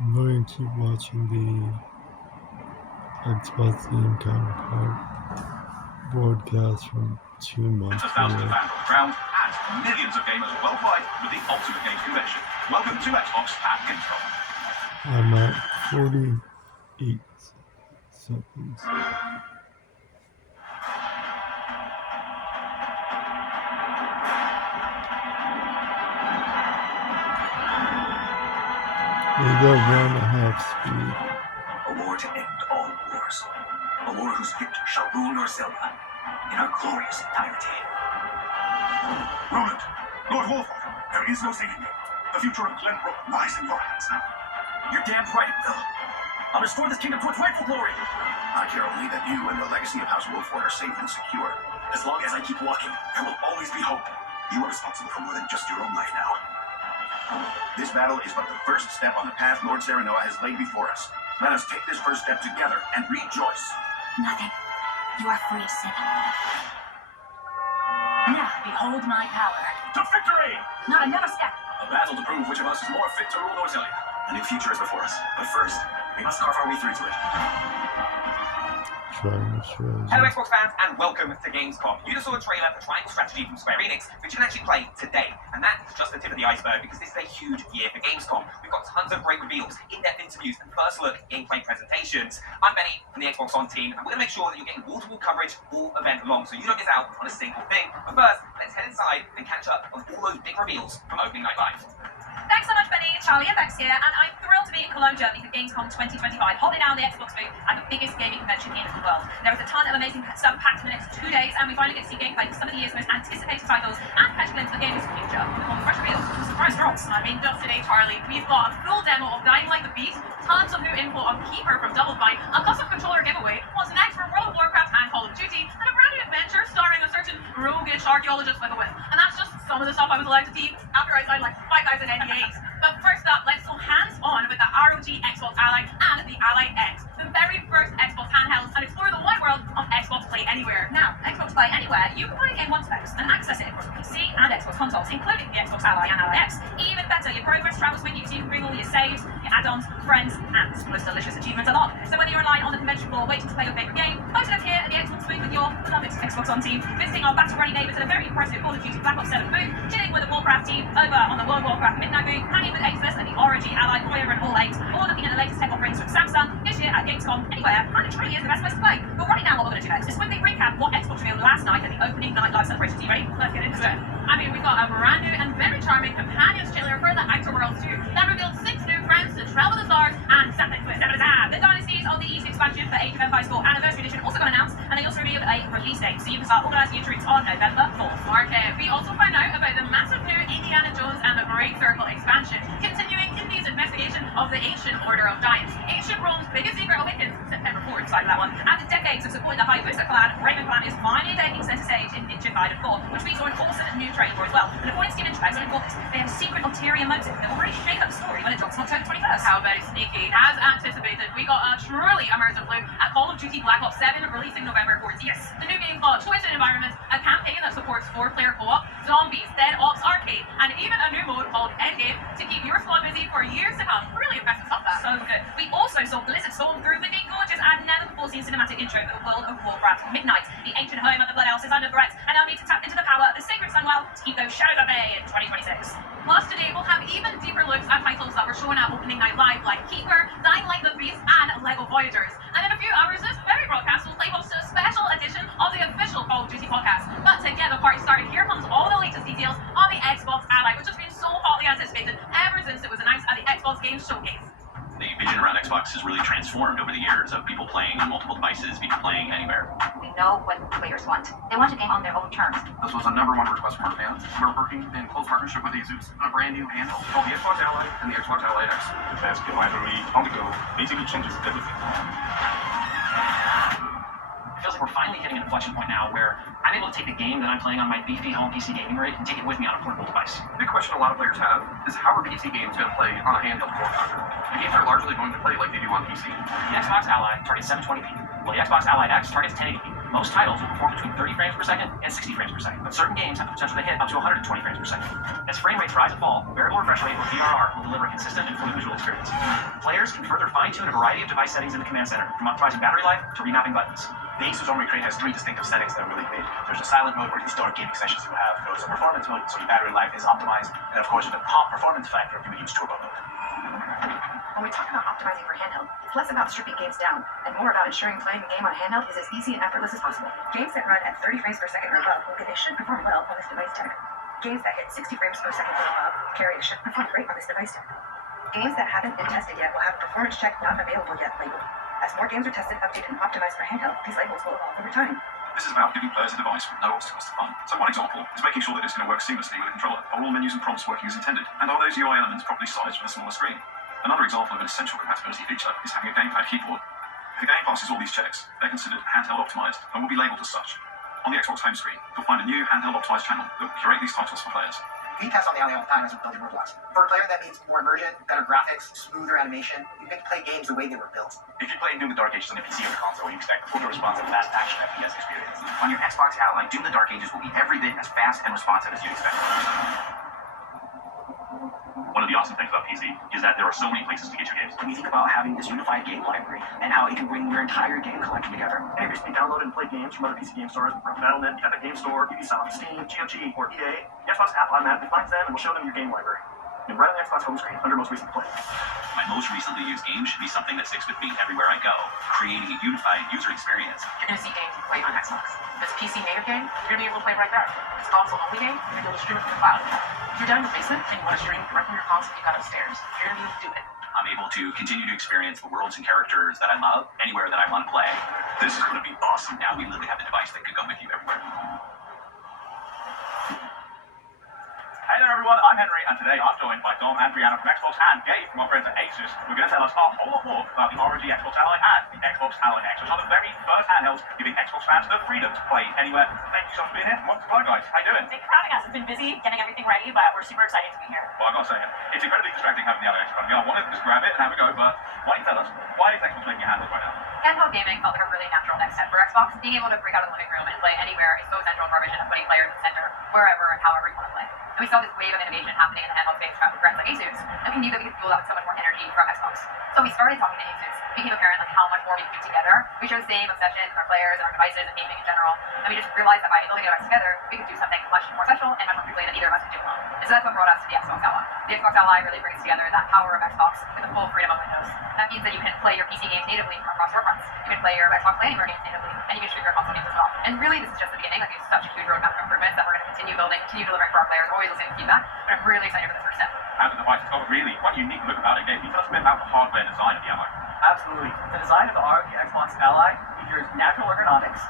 I'm going to keep watching the Xbox Gamescom broadcast from 2 months Of thousands of ago. fans on the ground and millions of gamers worldwide with the Ultimate Games Convention. Welcome to Xbox at Gamescom. I'm at 48 seconds. Either 1.5 speed. A war to end all wars. A war whose victor shall rule Norcellia in our glorious entirety. Roland, Lord Wolfhard, there is no saving you. The future of Glenbrook lies in your hands now. You're damn right it will. I'll restore this kingdom to its rightful glory. I care only that you and the legacy of House Wolfhard are safe and secure. As long as I keep walking, there will always be hope. You are responsible for more than just your own life now. This battle is but the first step on the path Lord Serenoa has laid before us. Let us take this first step together and rejoice. Nothing. You are free, Sid. Now, behold my power. To victory! Not another step. A battle to prove which of us is more fit to rule Norcellia. A new future is before us, but first, we must carve our way through to it. Hello Xbox fans and welcome to Gamescom. You just saw a trailer for Triangle Strategy from Square Enix, which you can actually play today. And that is just the tip of the iceberg because this is a huge year for Gamescom. We've got tons of great reveals, in-depth interviews, and first look gameplay presentations. I'm Benny from the Xbox On team, and we're going to make sure that you're getting wall-to-wall coverage all event long, so you don't miss out on a single thing. But first, let's head inside and catch up on all those big reveals from Opening Night Live. Thanks so much, Benny. Charlie and Bex here, and I'm thrilled to be in Cologne, Germany for Gamescom 2025, holding down the Xbox booth at the biggest gaming convention in the world. There is a ton of amazing stuff packed in the next 2 days, and we finally get to see gameplay for some of the year's most anticipated titles and catch a glimpse of the game's future in the form of fresh reveals and surprise drops. I mean, just today, Charlie, we've got a full demo of Dying Light the Beast, tons of new info on Keeper from Double Fine, a custom controller giveaway, what's next for World of Warcraft and Call of Duty, and a brand new adventure starring a certain roguish archaeologist with a whip. And that's just some of the stuff I was allowed to tease after I signed like 5,000 NDAs. But first up, let's go hands-on with the ROG Xbox Ally and the Ally X, the very first Xbox handhelds, and explore the wide world of Xbox Play Anywhere. Now, Xbox Play Anywhere, you can buy Game 1 specs and access it across PC and Xbox consoles, including the Xbox Ally and Ally X. Even better, your progress travels with you, so you can bring all your saves, your add-ons, friends, and the most delicious achievements along. So whether you're online on the convention floor waiting to play your favourite game, posted up here at the Xbox booth with your beloved Xbox On team, visiting our battle-ready neighbours at a very impressive Call of Duty Black Ops 7 booth, chilling with the Warcraft team over on the World of Warcraft Midnight booth, hanging with Aceless and the ROG Ally Foyer and All 8, or looking at the latest tech offerings from Samsung this year at Gamescom Anywhere, and it truly is the best place to play. But right now, what we're going to do next is quickly recap what Xbox revealed last night at the Opening Night Live celebrations. You ready? Let's get into it. I mean, we've got a brand new and very charming Companions trailer for the Outer Worlds 2 that revealed 6 new friends to travel the stars and something twist. The Dynasties of the East expansion for Age of Empires 4 Anniversary Edition also got announced, and they also revealed a release date, so you can start organising your troops on November 4th. Okay, we also found out about the massive new Indiana Jones and the Great Circle expansion, continuing Indy's investigation of the Ancient Order of Giants. Ancient Rome's biggest secret awakens September 4th, excited that one. After decades of supporting the Hayabusa clan, Raven clan is finally taking centre stage in Ninja Gaiden 4, which we saw an awesome new trailer for as well. And according to Steam Interfax, on August, they have a secret ulterior motive that will really shake up the story when it drops on October 21st. How very sneaky. As anticipated, we got a truly immersive look at Call of Duty Black Ops 7 releasing November 14th. Yes. The new game called Twisted Environments, a campaign that supports 4-player co-op, zombies, Dead Ops Arcade, and even a new mode called Endgame to keep your squad busy for years to come. Really impressive stuff that. So good. We also saw Blizzard storm through with the gorgeous and never-before-seen cinematic intro for the World of Warcraft Midnight. The ancient home of the Blood Elves is under threat, and now need to tap into the power of the sacred Sunwell to keep those shadows at bay in 2026. Plus, today we'll have even deeper looks at titles that were shown at Opening Night Live, like Keeper, Dying Light the Beast, and Lego Voyagers. And in a few hours, this very broadcast will play host to a special edition of the official Call of Duty podcast. But to get the party started, here comes all the latest details on the Xbox Ally, which has been so hotly anticipated ever since it was announced at the Xbox Games Showcase. The vision around Xbox has really transformed over the years of people playing on multiple devices, people playing anywhere. We know what players want. They want a game on their own terms. This was a #1 request from our fans. We're working in close partnership with Asus on a brand new handheld called the Xbox Ally and the Xbox Ally X. The basket library on the go basically changes everything. It feels like we're finally hitting an inflection point now where I'm able to take the game that I'm playing on my beefy home PC gaming rig and take it with me on a portable device. The big question a lot of players have is how are PC games going to play on a handheld form factor? The games are largely going to play like they do on PC. The Xbox Ally targets 720p, while the Xbox Ally X targets 1080p. Most titles will perform between 30 frames per second and 60 frames per second, but certain games have the potential to hit up to 120 frames per second. As frame rates rise and fall, variable refresh rate, or VRR, will deliver a consistent and fully visual experience. Players can further fine-tune a variety of device settings in the command center, from optimizing battery life to remapping buttons. The Asus Armory Crate has 3 distinctive settings that are really big. There's a silent mode where you start gaming sessions you have. There's a performance mode, so your battery life is optimized. And of course, the top performance factor if you would use turbo mode. When we talk about optimizing for handheld, it's less about stripping games down and more about ensuring playing the game on handheld is as easy and effortless as possible. Games that run at 30 frames per second or above will get a should perform well on this device tech. Games that hit 60 frames per second or above carry a should perform great on this device tech. Games that haven't been tested yet will have a performance check not available yet labeled. As more games are tested, updated, and optimized for handheld, these labels will evolve over time. This is about giving players a device with no obstacles to fun. So one example is making sure that it's going to work seamlessly with a controller. Are all menus and prompts working as intended? And are those UI elements properly sized for the smaller screen? Another example of an essential compatibility feature is having a gamepad keyboard. If the game passes all these checks, they're considered handheld optimized and will be labeled as such. On the Xbox home screen, you'll find a new handheld optimized channel that will curate these titles for players. We test on the Ally all the time as we build roadblocks. For a player, that means more immersion, better graphics, smoother animation. You can play games the way they were built. If you play Doom the Dark Ages on the PC or the console, you expect a full responsive fast action FPS experience. On your Xbox Ally, Doom the Dark Ages will be every bit as fast and responsive as you'd expect. One of the awesome things about PC is that there are so many places to get your games. When you think about having this unified game library and how it can bring your entire game collection together. And you can download and play games from other PC game stores, from Battle.net, Epic Game Store, Ubisoft, Steam, GOG, or EA. The Xbox app automatically finds them and will show them your game library. And right on the Xbox home screen, under most recent play. My most recently used game should be something that sticks with me everywhere I go, creating a unified user experience. You're going to see games you play on Xbox. If it's a PC native game, you're going to be able to play right there. If it's a console only game, you're going to be able to stream it from the cloud. If you're down in your basement and you want to stream right from your console you've got upstairs, you're going to be able to do it. I'm able to continue to experience the worlds and characters that I love anywhere that I want to play. This is going to be awesome. Now we literally have a device that could go with you everywhere. Hey there everyone, I'm Henry, and today I'm joined by Dom and Brianna from Xbox and Gabe from our friends at Asus, who are going to tell us a whole lot more about the ROG Xbox Ally and the Xbox Ally X, which are the very first handhelds giving Xbox fans the freedom to play anywhere. Thank you so much for being here. What's the guys? How you doing? Thank you for having us. It's been busy getting everything ready, but we're super excited to be here. Well, I've got to say, it's incredibly distracting having the Ally X in front of me. I wanted to just grab it and have a go, but why don't you tell us, why is Xbox making handhelds right now? Handheld gaming felt like a really natural next step for Xbox. Being able to break out of the living room and play anywhere is so central to our vision of putting players in the center, wherever and however you want to play. And we saw this wave of innovation happening in the handheld space from brands like Asus, and we knew that we could fuel that with so much more energy from Xbox. So we started talking to Asus. It became apparent like how much more we could do together. We share the same obsession with our players and our devices and gaming in general, and we just realized that by building a device together, we could do something much more special and much more quickly than either of us could do alone. And so that's what brought us to the Xbox Ally. The Xbox Ally really brings together that power of Xbox with the full freedom of Windows. That means that you can play your PC games natively from across storefronts. You can play your Xbox Play Anywhere games natively, and you can stream your console games as well. And really, this is just the beginning. Like, it's such a huge roadmap of improvements that we're going to continue building, continue delivering for our players, always listening to feedback. But I'm really excited for the first step. And the device has got really quite a unique look about it. Gabe, can you tell us a bit about the hardware design of the Ally? Absolutely. The design of the ROG Xbox Ally features natural ergonomics,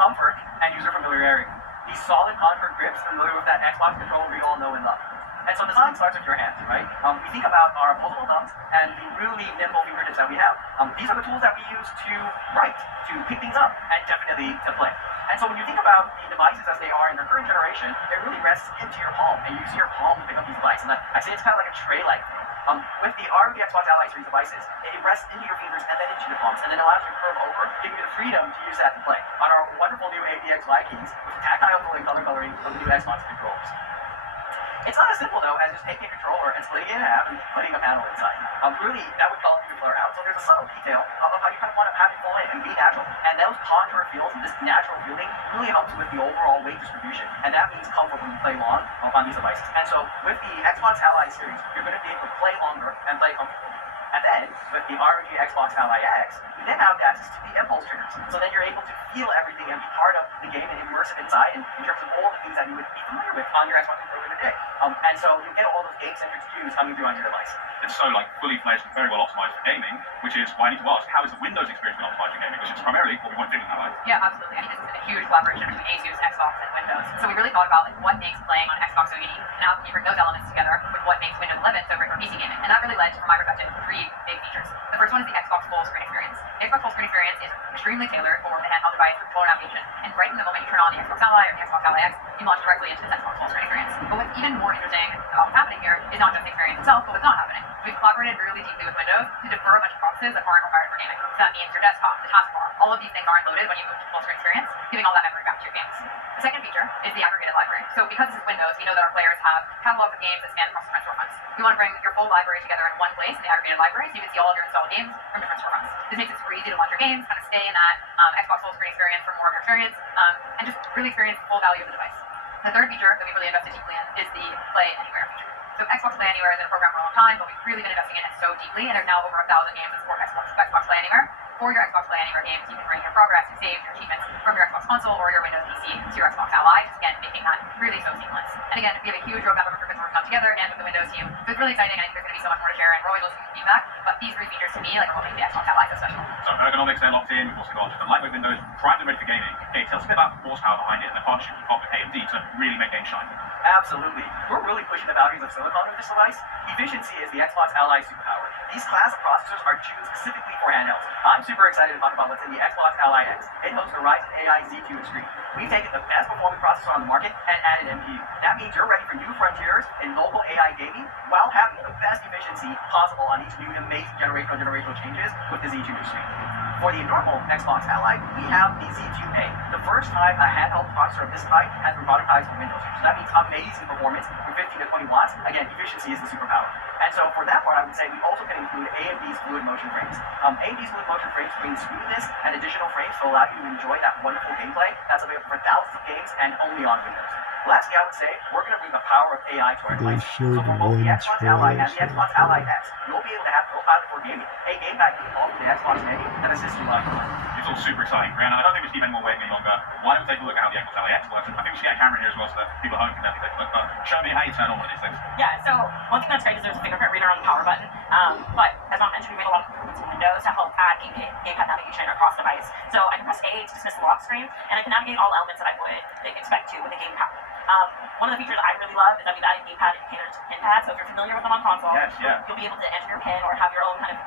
comfort, and user familiarity. These solid contour grips familiar with that Xbox controller we all know and love. And so design starts with your hands, right? We think about our opposable thumbs and the really nimble fingertips that we have. These are the tools that we use to write, to pick things up, and definitely to play. And so when you think about the devices as they are in their current generation, it really rests into your palm, and you use your palm to pick up these devices. And I say it's kind of like a tray-like thing. With the ROG Xbox Ally series devices, it rests into your fingers and then into your palms, and then allows you to curve over, giving you the freedom to use that to play. On our wonderful new APX Live keys, with tactile color coloring of the new Xbox controllers. It's not as simple though as just taking a controller and splitting it in half and putting a panel inside. Really, that would call the blur out. So there's a subtle detail of how you kind of want to have it fall in and be natural. And those contour feels and this natural feeling really helps with the overall weight distribution. And that means comfort when you play long on these devices. And so with the Xbox Ally series, you're going to be able to play longer and play comfortably. And then, with the ROG Xbox Ally X, you then have access to the impulse triggers. So then you're able to feel everything and be part of the game and immerse it inside in terms of all the things that you would be familiar with on your Xbox controller today. And so you get all those game-centric cues coming through on your device. It's so like fully fledged and very well optimized for gaming, which is why I need to ask, how is the Windows experience been optimized for gaming? Which is primarily what we want to do in Ally. Yeah, absolutely. I think this has been a huge collaboration between Asus, Xbox, and Windows. So we really thought about like what makes playing on Xbox so unique, and how can you bring those elements together with what makes Windows 11 so great for PC gaming. And that really led to, from my perspective, 3 big features. The first one is the Xbox full screen experience. The Xbox full screen experience is extremely tailored for the handheld device with controller navigation, and right from the moment you turn on the Xbox Ally or the Xbox Ally X, you launch directly into the Xbox full screen experience. But what's even more interesting about what's happening here is not just the experience itself, but what's not happening. We've collaborated really deeply with Windows to defer a bunch of boxes that aren't required for gaming. So that means your desktop, the taskbar, all of these things aren't loaded when you move to full screen experience, giving all that memory back to your games. The second feature is the aggregated library. So because this is Windows, we know that our players have catalogs of games that span across different storefronts. We want to bring your full library together in one place, in the aggregated library, so you can see all of your installed games from different storefronts. This makes it super easy to launch your games, kind of stay in that Xbox full screen experience for more of your experience, and just really experience the full value of the device. The third feature that we really invested deeply in is the Play Anywhere feature. So Xbox Play Anywhere has been a program for a long time, but we've really been investing in it so deeply, and there's now over 1,000 games that support Xbox Play Anywhere. For your Xbox Play Anywhere games, you can bring your progress, your saves, your achievements from your Xbox console or your Windows PC to your Xbox Ally, just again making that really so seamless. And again, we have a huge roadmap of improvements working on together and with the Windows team. So it's really exciting. I think there's going to be so much more to share, and we're always listening to feedback. But these three features to me like are what make the Xbox Ally so special. So ergonomics, they're locked in. We've also got just a lightweight Windows, primed and ready for gaming. Okay, tell us a bit about the horsepower behind it and the partnership we've got with AMD to really make games shine. Absolutely. We're really pushing the boundaries of silicon with this device. Efficiency is the Xbox Ally superpower. These class of processors are tuned specifically for handhelds. I'm super excited to talk about what's in the Xbox Ally X. It hosts the Ryzen AI Z2 Extreme. We've taken the best performing processor on the market and added NPU. That means you're ready for new frontiers in mobile AI gaming while having the best efficiency possible on these new amazing generational changes with the Z2 Extreme. For the normal Xbox Ally, we have the Z2A, the first time a handheld processor of this type has been productized for Windows. So that means amazing performance from 15 to 20 watts. Again, efficiency is the superpower. And so for that part, I would say we also can include AMD's fluid motion frames. AMD's fluid motion frames bring smoothness and additional frames to allow you to enjoy that wonderful gameplay that's available for thousands of games and only on Windows. Lastly, I would say we're going to bring the power of AI to our They devices. showed So for both the one Xbox Ally and the trailer. Xbox Ally X, you'll be able to have Copilot for gaming, a gamepad off the Xbox menu that assists you while you play. It's all super exciting, Brianna. I don't think we should keep any more waiting any longer. Why don't we take a look at how the Xbox Ally X works? I think we should get a camera in here as well so that people at home can definitely take a look. But show me how you turn on one of these things. Yeah, so one thing that's great is there's a fingerprint reader on the power button. But as Mom mentioned, we made a lot of improvements in Windows to help add gamepad navigation across the device. So I can press A to dismiss the lock screen, and I can navigate all elements that I would expect to with a gamepad. One of the features I really love is that we've added gamepad indicators to pin pads. So if you're familiar with them on console, you'll be able to enter your pin or have your own kind of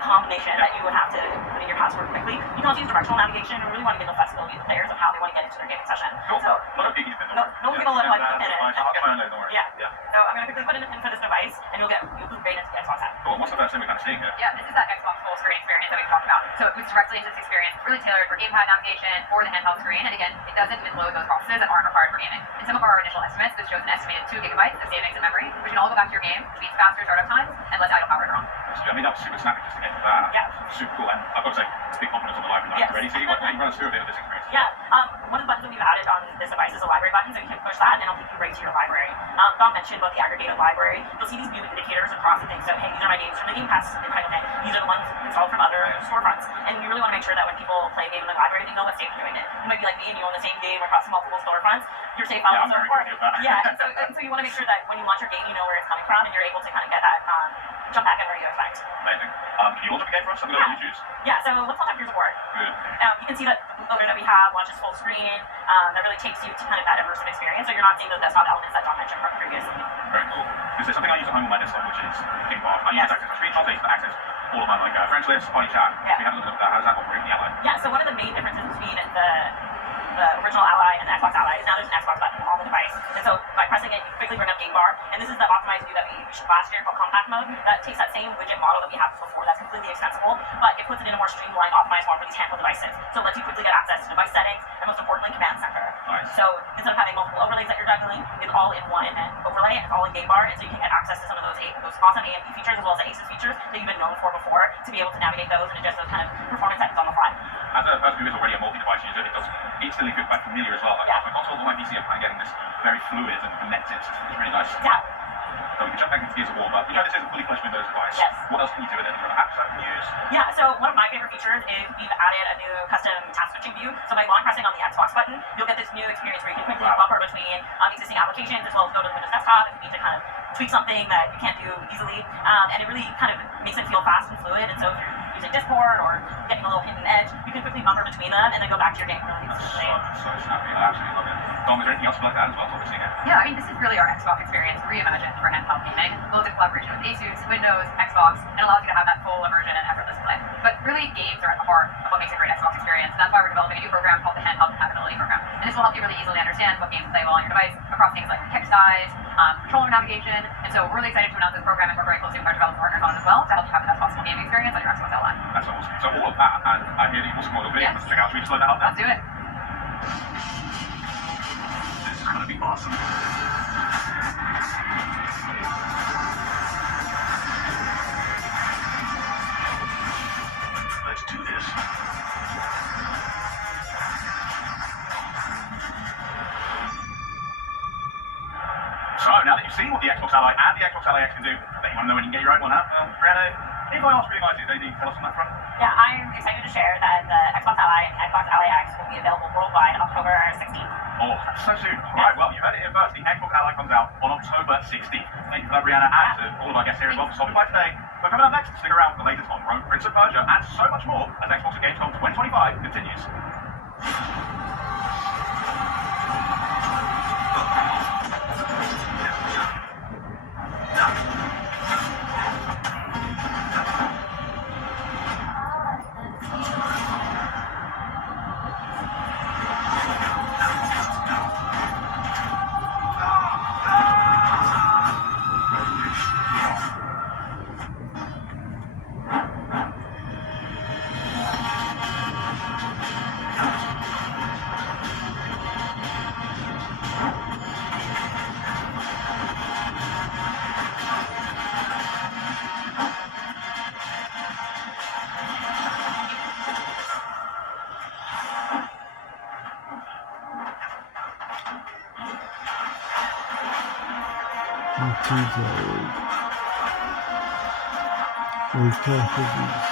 combination that you would have to put in your password quickly. You can also use directional navigation and really want to give the flexibility to the players of how they want to get into their gaming session. Cool. So No picking your pin. no one's gonna let like pin it. I'll get my own load, don't worry. Yeah. So I'm gonna quickly put in the pin for this device, and you'll loop right into the Xbox app. Cool. What's the first thing we're kind of seeing here? Yeah, this is that Xbox full screen experience that we've talked about. So it moves directly into this experience. It's really tailored for gamepad navigation for the handheld screen. And again, it doesn't load those processes that aren't required for gaming. In some of our initial estimates, this shows an estimated 2 gigabytes of savings in memory, which can all go back to your game, which means faster startup times and less idle power drawn. I mean, that was super snappy just to get to that. Yeah. Super cool. And I've got to say, big confidence on the library line already. So you run us through a bit of this experience. Yeah. One of the buttons that we've added on this device is a library button, so you can push that and it'll take you right to your library. Dom mentioned about the aggregated library. You'll see these new indicators across the thing. So, hey, these are my games from the Game Pass entitlement. These are the ones installed from other storefronts. And we really want to make sure that when people play a game in the library, they know what stage they're doing it. You might be like me and you own the same game across multiple storefronts. Your save file is so important. Yeah. So you want to make sure that when you launch your game, you know where it's coming from and you're able to kind of get that jump back and where you expect. Amazing. Can you launch up a game for us? Something that you choose? Yeah, so let's launch up Gears of War. Good. You can see that the bootloader that we have launches full screen. That really takes you to kind of that immersive experience, so you're not seeing those desktop elements that John mentioned previously. Very cool. Because there's something I use at home on my desktop, which is Pingpong. I use access to screenshots, I use to access all of my friends lists, party chat. Yeah. We have a look at that. How does that operate in the Ally? Yeah, so one of the main differences between the original Ally and the Xbox Ally is now there's an Xbox button on the device. And so by pressing it, you quickly bring up Game Bar. And this is the optimized view that we issued last year called Compact Mode. That takes that same widget model that we had before. That's completely extensible, but it puts it in a more streamlined, optimized form for these handheld devices. So it lets you quickly get access to device settings and most importantly, Command Center. Nice. So instead of having multiple overlays that you're juggling, it's all in one overlay and it's all in Game Bar. And so you can get access to some of those awesome AMD features as well as the Asus features that you've been known for before to be able to navigate those and adjust those kind of performance settings on the fly. As a person who is already a multi-device user, it does instantly feel quite familiar as well. Like my console and my PC are kind of getting this very fluid and connected system. It's really nice. Yeah. So we can jump back into Gears of War, but you know this is a fully fledged Windows device. Yes. What else can you do with it? Any other apps that I can use? Yeah, so one of my favorite features is we've added a new custom task switching view. So by long pressing on the Xbox button, you'll get this new experience where you can quickly buffer between existing applications as well as go to the Windows desktop if you need to kind of tweak something that you can't do easily. And it really kind of makes it feel fast and fluid. And so if you're using Discord or getting a little hidden edge, you can quickly buffer between them and then go back to your game really smoothly. So snappy. I absolutely love it. Dom, is there anything else like that as well? What we're seeing here? Yeah, I mean, this is really our Xbox experience reimagined for handheld gaming. Built in collaboration with Asus, Windows, Xbox, and allows you to have that full immersion and effortless play. But really, games are at the heart of what makes a great Xbox experience, and that's why we're developing a new program called the Handheld Compatibility Program. And this will help you really easily understand what games play well on your device across things like text size, controller navigation. And so we're really excited to announce this program, and we're very closely with our development partners on it as well to help you have the best possible gaming experience on your And I hear that you've also got a video. Yes. Let's check out. Should we slow that up now? Let's do it. This is going to be awesome. Let's do this. So, now that you've seen what the Xbox Ally and the Xbox Ally X can do, then you want to know when you can get your own one, huh? Well, Brianna, if I ask really nicely, is there anything you can tell us on that front? Yeah, I'm excited to share that the Xbox Ally and Xbox Ally X will be available worldwide October 16th. Oh, that's so soon. Right, well, you heard it here first. The Xbox Ally comes out on October 16th. Thank you for that, Brianna, and to all of our guests here as well for stopping by today. But coming up next, stick around for the latest on Rogue, Prince of Persia, and so much more as Xbox and Gamescom 2025 continues. I'm too tired. Those packages.